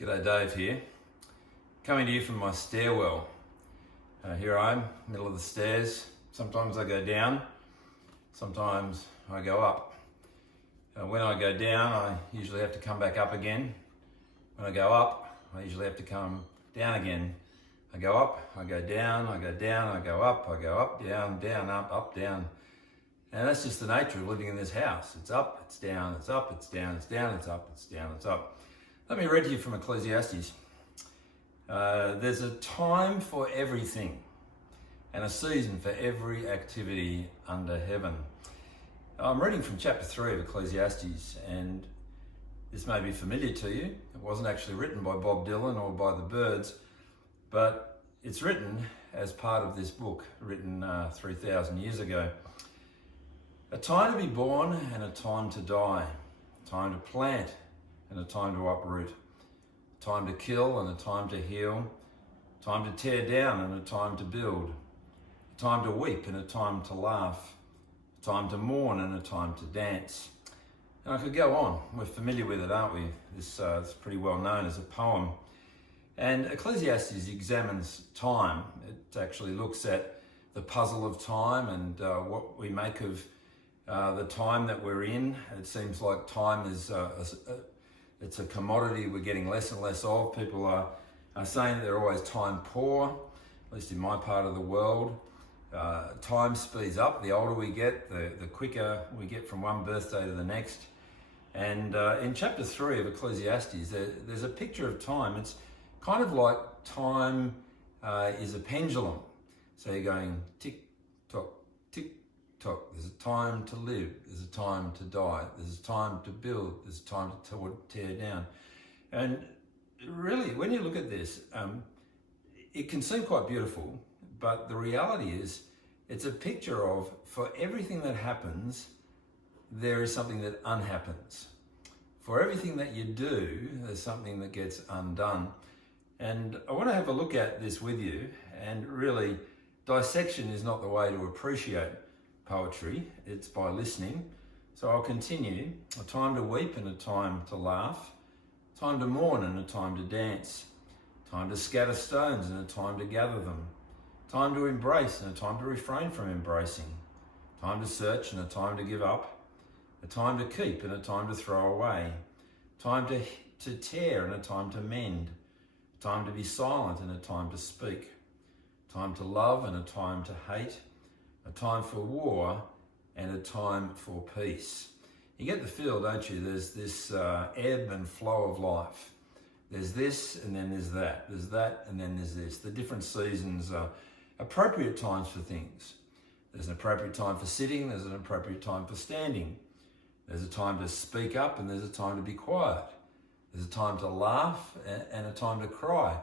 G'day, Dave here. Coming to you from my stairwell. Here I am, middle of the stairs. Sometimes I go down, sometimes I go up. When I go down, I usually have to come back up again. When I go up, I usually have to come down again. I go up, I go down, I go down, I go up, down, down, up, down. And that's just the nature of living in this house. It's up, it's down, it's up, it's down, it's down, it's up, it's down, it's up. Let me read to you from Ecclesiastes. There's a time for everything and a season for every activity under heaven. I'm reading from chapter 3 of Ecclesiastes, and this may be familiar to you. It wasn't actually written by Bob Dylan or by the Byrds, but it's written as part of this book, written 3,000 years ago. A time to be born and a time to die, a time to plant and a time to uproot, a time to kill and a time to heal, a time to tear down and a time to build, a time to weep and a time to laugh, a time to mourn and a time to dance. And I could go on. We're familiar with it, aren't we? It's pretty well known as a poem. And Ecclesiastes examines time. It actually looks at the puzzle of time and what we make of the time that we're in. It seems like time is it's a commodity we're getting less and less of. People are saying that they're always time poor, at least in my part of the world. Time speeds up. The older we get, the quicker we get from one birthday to the next. And in chapter 3 of Ecclesiastes, there's a picture of time. It's kind of like time is a pendulum. So you're going tick, tock, tick, tock. There's a time to live, there's a time to die, there's a time to build, there's a time to tear down. And really, when you look at this, it can seem quite beautiful, but the reality is it's a picture of, for everything that happens, there is something that unhappens. For everything that you do, there's something that gets undone. And I want to have a look at this with you, and really, dissection is not the way to appreciate poetry, it's by listening. So I'll continue. A time to weep and a time to laugh, a time to mourn and a time to dance, a time to scatter stones and a time to gather them, a time to embrace and a time to refrain from embracing, a time to search and a time to give up, a time to keep and a time to throw away, a time to tear and a time to mend, a time to be silent and a time to speak, a time to love and a time to hate, a time for war and a time for peace. You get the feel, don't you? There's this ebb and flow of life. There's this and then there's that. There's that and then there's this. The different seasons are appropriate times for things. There's an appropriate time for sitting. There's an appropriate time for standing. There's a time to speak up and there's a time to be quiet. There's a time to laugh and a time to cry.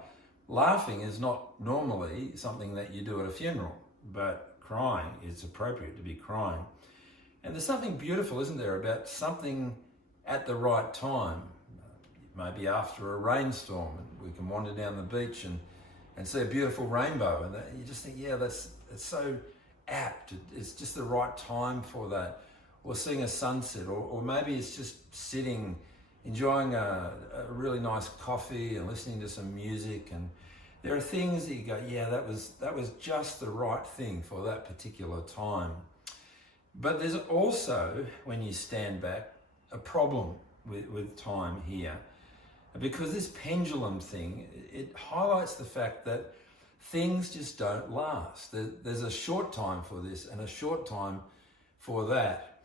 Laughing is not normally something that you do at a funeral, but crying, it's appropriate to be crying. And there's something beautiful, isn't there, about something at the right time. Maybe after a rainstorm, and we can wander down the beach and see a beautiful rainbow, and you just think, yeah, it's so apt. It's just the right time for that. Or seeing a sunset, or maybe it's just sitting, enjoying a really nice coffee and listening to some music. And there are things that you go, yeah, that was just the right thing for that particular time. But there's also, when you stand back, a problem with time here. Because this pendulum thing, it highlights the fact that things just don't last. There's a short time for this and a short time for that.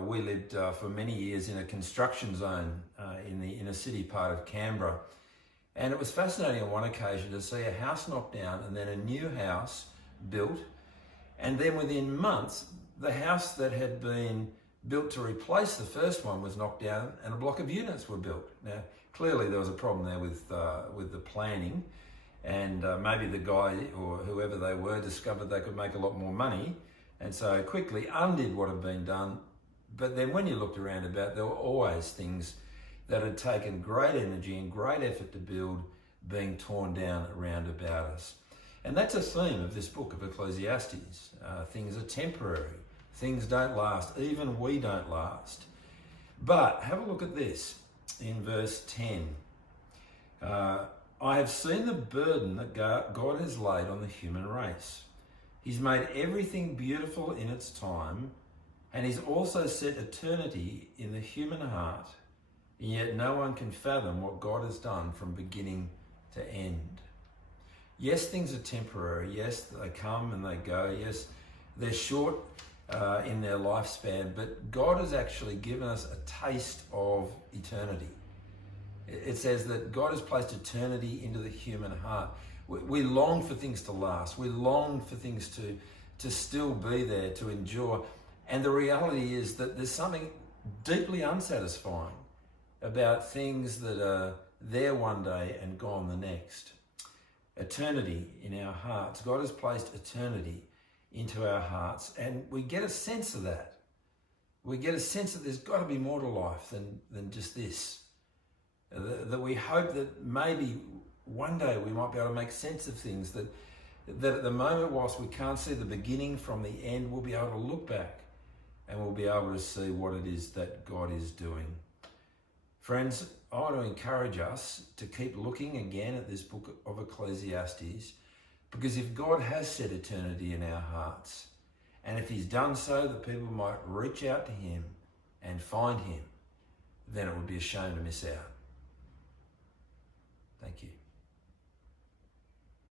We lived for many years in a construction zone in the inner city part of Canberra. And it was fascinating on one occasion to see a house knocked down and then a new house built. And then within months, the house that had been built to replace the first one was knocked down and a block of units were built. Now, clearly there was a problem there with the planning, and maybe the guy or whoever they were discovered they could make a lot more money, and so quickly undid what had been done. But then when you looked around about, there were always things that had taken great energy and great effort to build being torn down around about us. And that's a theme of this book of Ecclesiastes. Things are temporary. Things don't last. Even we don't last. But have a look at this in verse 10. I have seen the burden that God has laid on the human race. He's made everything beautiful in its time, and he's also set eternity in the human heart, and yet no one can fathom what God has done from beginning to end. Yes, things are temporary. Yes, they come and they go. Yes, they're short in their lifespan, but God has actually given us a taste of eternity. It says that God has placed eternity into the human heart. We long for things to last. We long for things to still be there, to endure. And the reality is that there's something deeply unsatisfying about things that are there one day and gone the next. Eternity in our hearts. God has placed eternity into our hearts, and we get a sense of that. We get a sense that there's got to be more to life than just this. That we hope that maybe one day we might be able to make sense of things, that at the moment, whilst we can't see the beginning from the end, we'll be able to look back and we'll be able to see what it is that God is doing. Friends, I want to encourage us to keep looking again at this book of Ecclesiastes, because if God has set eternity in our hearts, and if he's done so that people might reach out to him and find him, then it would be a shame to miss out. Thank you.